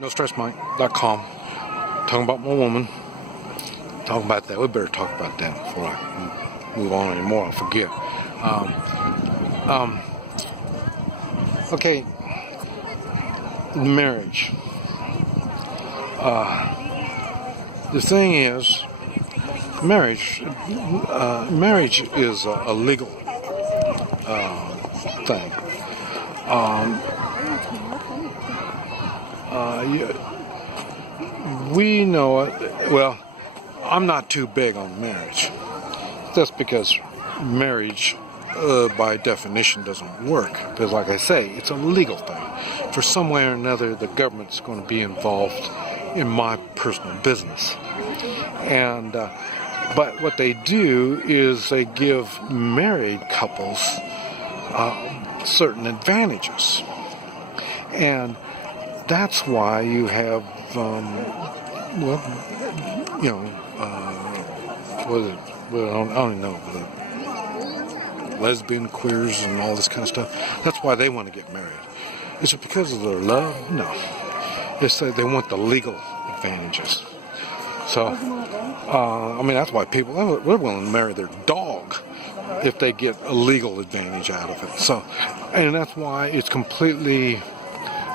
NoStressMike.com. Talking about my woman. Talking about that. We better talk about that before I move on anymore. I'll forget. Okay. Marriage. The thing is, marriage is a legal thing. We know it. Well, I'm not too big on marriage. That's because marriage, by definition, doesn't work. Because, like I say, it's a legal thing. For some way or another, the government's going to be involved in my personal business. And but what they do is they give married couples certain advantages, and that's why you have what is it? Well, I don't know, lesbian, queers, and all this kind of stuff. That's why they want to get married. Is it because of their love? No. It's that they want the legal advantages. So, that's why people, they're willing to marry their dog if they get a legal advantage out of it. So, and that's why it's completely,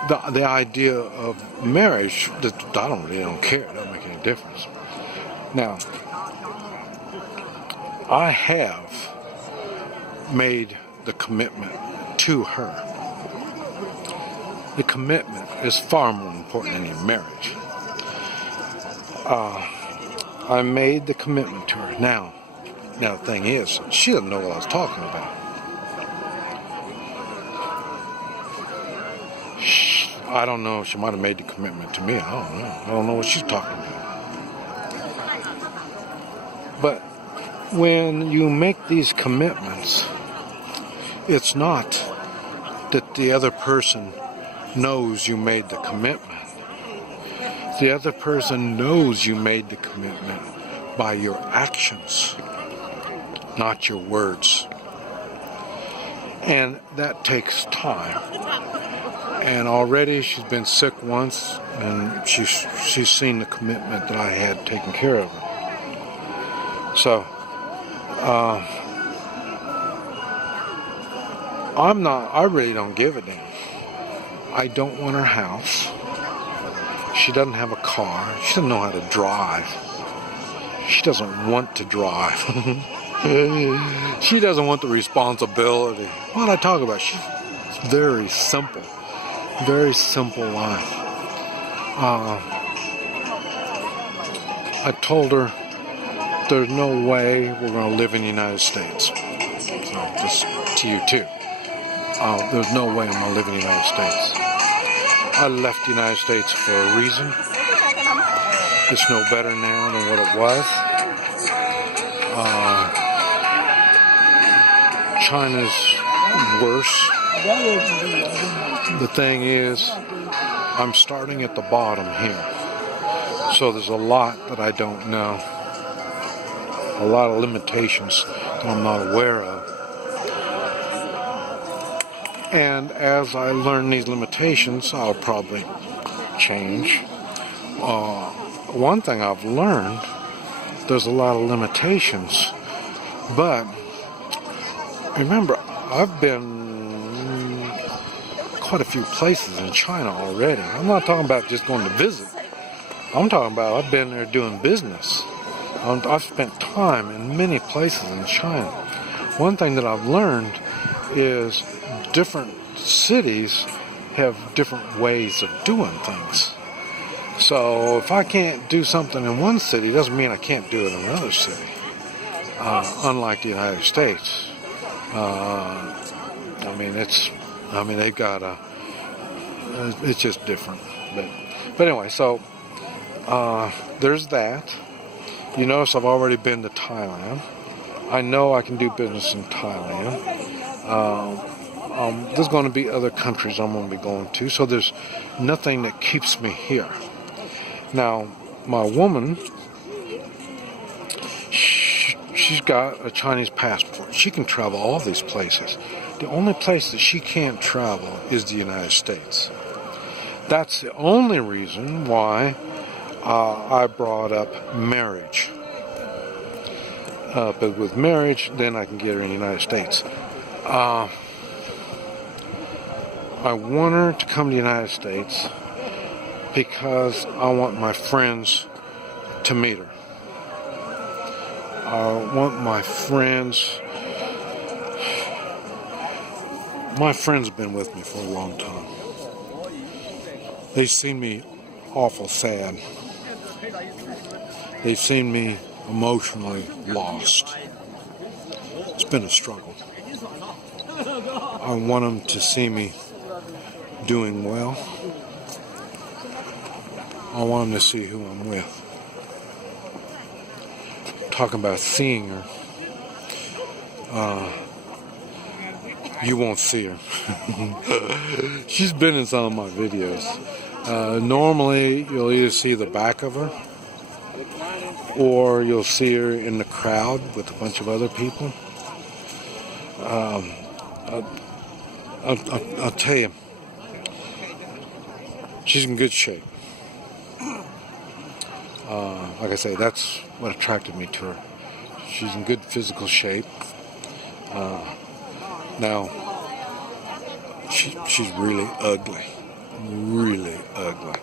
the idea of marriage, that I don't care. It doesn't make any difference. Now, I have made the commitment to her. The commitment is far more important than any marriage. I made the commitment to her. Now the thing is, she doesn't know what I was talking about. I don't know. She might have made the commitment to me. I don't know. I don't know what she's talking about. But when you make these commitments, it's not that the other person knows you made the commitment. The other person knows you made the commitment by your actions, not your words. And that takes time. And already she's been sick once, and she's seen the commitment that I had taken care of her. So, I really don't give a damn. I don't want her house. She doesn't have a car. She doesn't know how to drive. She doesn't want to drive. She doesn't want the responsibility. What I talk about, she's very simple life. I told her there's no way we're going to live in the United States. So just to you too. There's no way I'm going to live in the United States. I left the United States for a reason. It's no better now than what it was. China's worse. The thing is, I'm starting at the bottom here. So there's a lot that I don't know. A lot of limitations that I'm not aware of. And as I learn these limitations, I'll probably change. One thing I've learned, there's a lot of limitations. But remember, I've been quite a few places in China already. I'm not talking about just going to visit. I'm talking about I've been there doing business. I've spent time in many places in China. One thing that I've learned is different cities have different ways of doing things. So if I can't do something in one city, doesn't mean I can't do it in another city. Unlike the United States, they've got it's just different. But anyway, so there's that. You notice I've already been to Thailand. I know I can do business in Thailand. There's going to be other countries I'm going to be going to, so there's nothing that keeps me here. Now, my woman, she's got a Chinese passport. She can travel all these places. The only place that she can't travel is the United States. That's the only reason why I brought up marriage. But with marriage, then I can get her in the United States. I want her to come to the United States because I want my friends to meet her. I want my friends have been with me for a long time. They've seen me awful sad. They've seen me emotionally lost. It's been a struggle. I want them to see me doing well. I want them to see who I'm with. Talking about seeing her, you won't see her. She's been in some of my videos. Normally, you'll either see the back of her, or you'll see her in the crowd with a bunch of other people. I'll tell you, she's in good shape. Like I say, that's what attracted me to her. She's in good physical shape. Now, she's really ugly. Really ugly.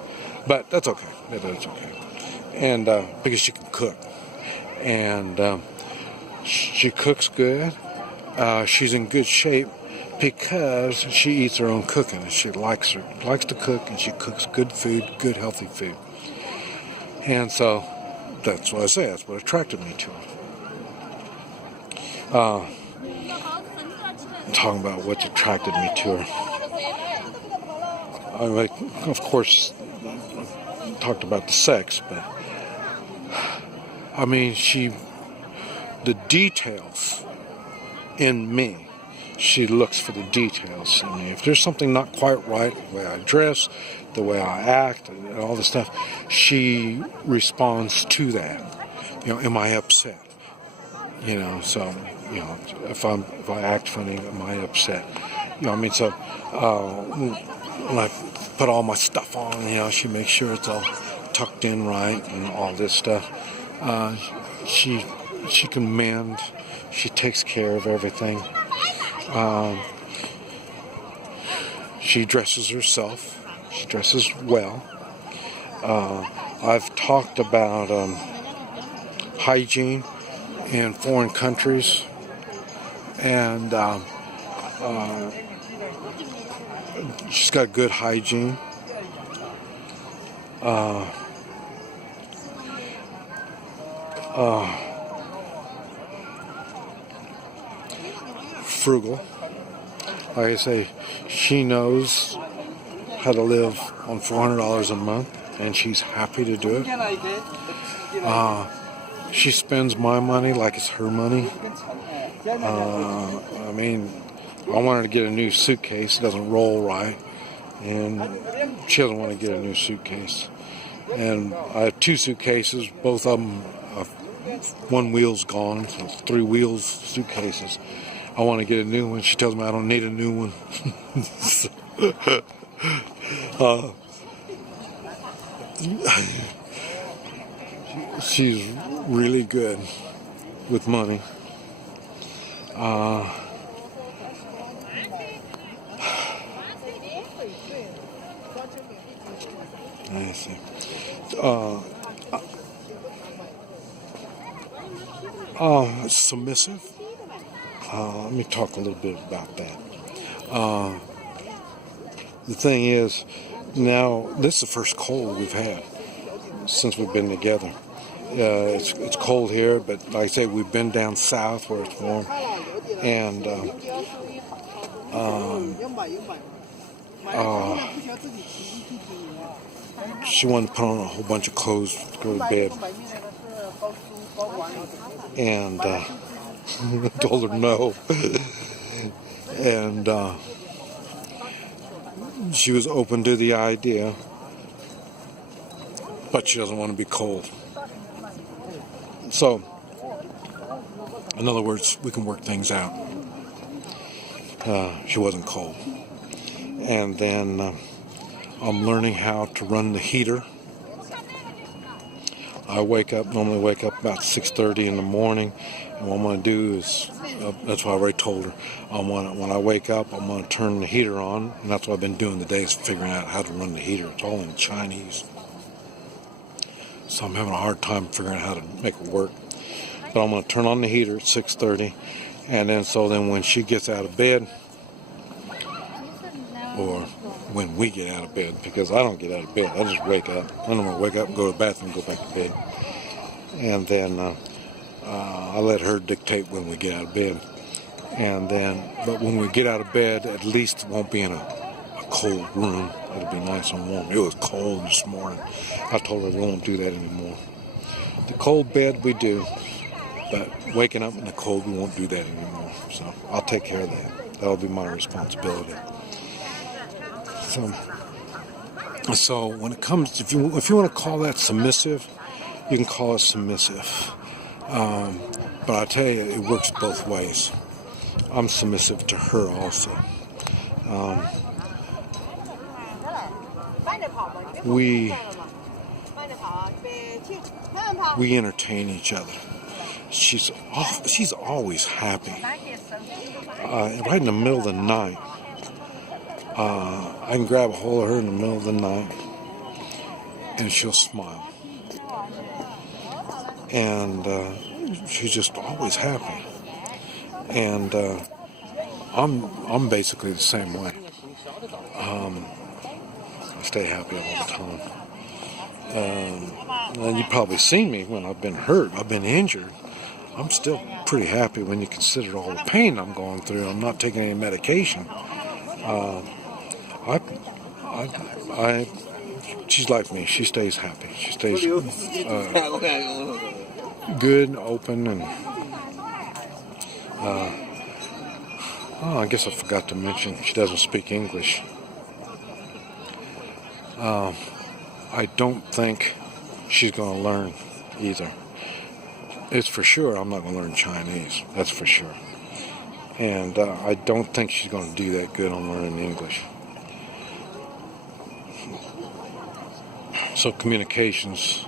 But that's okay. That's okay. And because she can cook. And she cooks good. She's in good shape because she eats her own cooking. She likes to cook, and she cooks good food, good healthy food. And so that's what I say. That's what attracted me to her. Talking about what attracted me to her. Of course, talked about the sex, but I mean, the details in me. She looks for the details in me. If there's something not quite right, the way I dress, the way I act, and all this stuff, she responds to that. Am I upset? So, if I act funny, am I upset? So when I put all my stuff on, she makes sure it's all tucked in right and all this stuff. She can mend. She takes care of everything. She dresses herself. She dresses well. I've talked about hygiene in foreign countries, and she's got good hygiene. Frugal. Like I say, she knows how to live on $400 a month, and she's happy to do it. She spends my money like it's her money. I want her to get a new suitcase. It doesn't roll right, and she doesn't want to get a new suitcase. And I have 2 suitcases, both of them, one wheel's gone, so 3 wheels suitcases. I want to get a new one. She tells me I don't need a new one. She's really good with money. I see. Submissive. Let me talk a little bit about that. The thing is, now this is the first cold we've had since we've been together. It's cold here, but like I say, we've been down south where it's warm, and she wanted to put on a whole bunch of clothes to go to bed, and I told her no, and she was open to the idea, but she doesn't want to be cold. So, in other words, we can work things out. She wasn't cold. And then I'm learning how to run the heater. I normally wake up about 6:30 in the morning, and what I'm going to do is, that's what I already told her, when I wake up, I'm going to turn the heater on, and that's what I've been doing today, is figuring out how to run the heater. It's all in Chinese, so I'm having a hard time figuring out how to make it work. But I'm going to turn on the heater at 6:30, and then when she gets out of bed, or when we get out of bed, because I don't get out of bed, I just wake up. Then I'm going to wake up, go to the bathroom, go back to bed. And then I let her dictate when we get out of bed. But when we get out of bed, at least it won't be in a cold room. It'll be nice and warm. It was cold this morning. I told her we won't do that anymore. The cold bed we do, but waking up in the cold, we won't do that anymore. So I'll take care of that. That'll be my responsibility. So when it comes, if you want to call that submissive, you can call it submissive. But I tell you, it works both ways. I'm submissive to her also. We entertain each other. She's always happy. Right in the middle of the night, I can grab a hold of her in the middle of the night, and she'll smile. And she's just always happy. And I'm basically the same way. I stay happy all the time. And you've probably seen me when I've been hurt, I've been injured. I'm still pretty happy when you consider all the pain I'm going through. I'm not taking any medication. She's like me. She stays happy. She stays good, open, and I guess I forgot to mention she doesn't speak English. I don't think she's going to learn either. It's for sure I'm not going to learn Chinese. That's for sure. And I don't think she's going to do that good on learning English. So communications,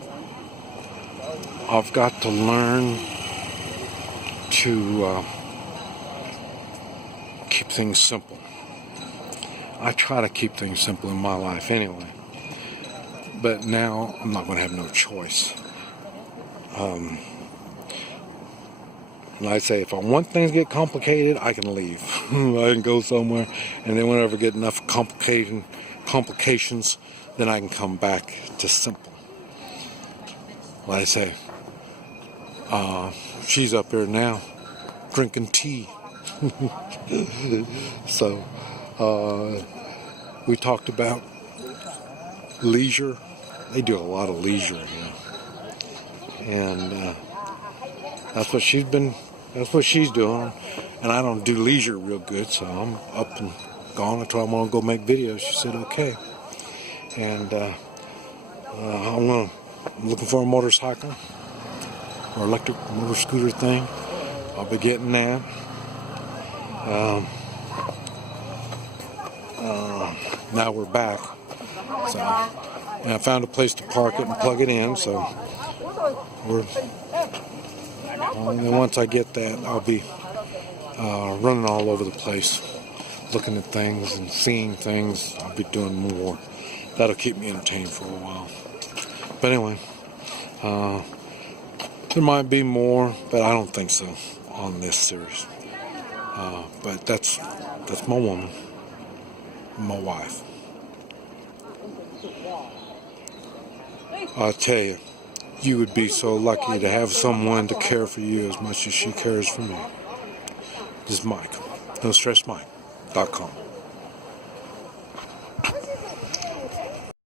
I've got to learn to keep things simple. I try to keep things simple in my life anyway. But now I'm not going to have no choice. And I say if I want things to get complicated, I can leave. I can go somewhere, and then whenever I get enough complications, then I can come back to simple. Like I say, she's up there now drinking tea. So we talked about leisure. They do a lot of leisure here, and that's what she's doing. And I don't do leisure real good, so I'm up and gone. I told her I'm gonna go make videos. She said okay. And I'm looking for a motorcycle or electric motor scooter thing. I'll be getting that. Now we're back. So, and I found a place to park it and plug it in. So and then once I get that, I'll be running all over the place, looking at things and seeing things. I'll be doing more. That'll keep me entertained for a while. But anyway, there might be more, but I don't think so on this series. But that's my woman, my wife. I'll tell you, you would be so lucky to have someone to care for you as much as she cares for me. This is Mike. NoStressMike.com.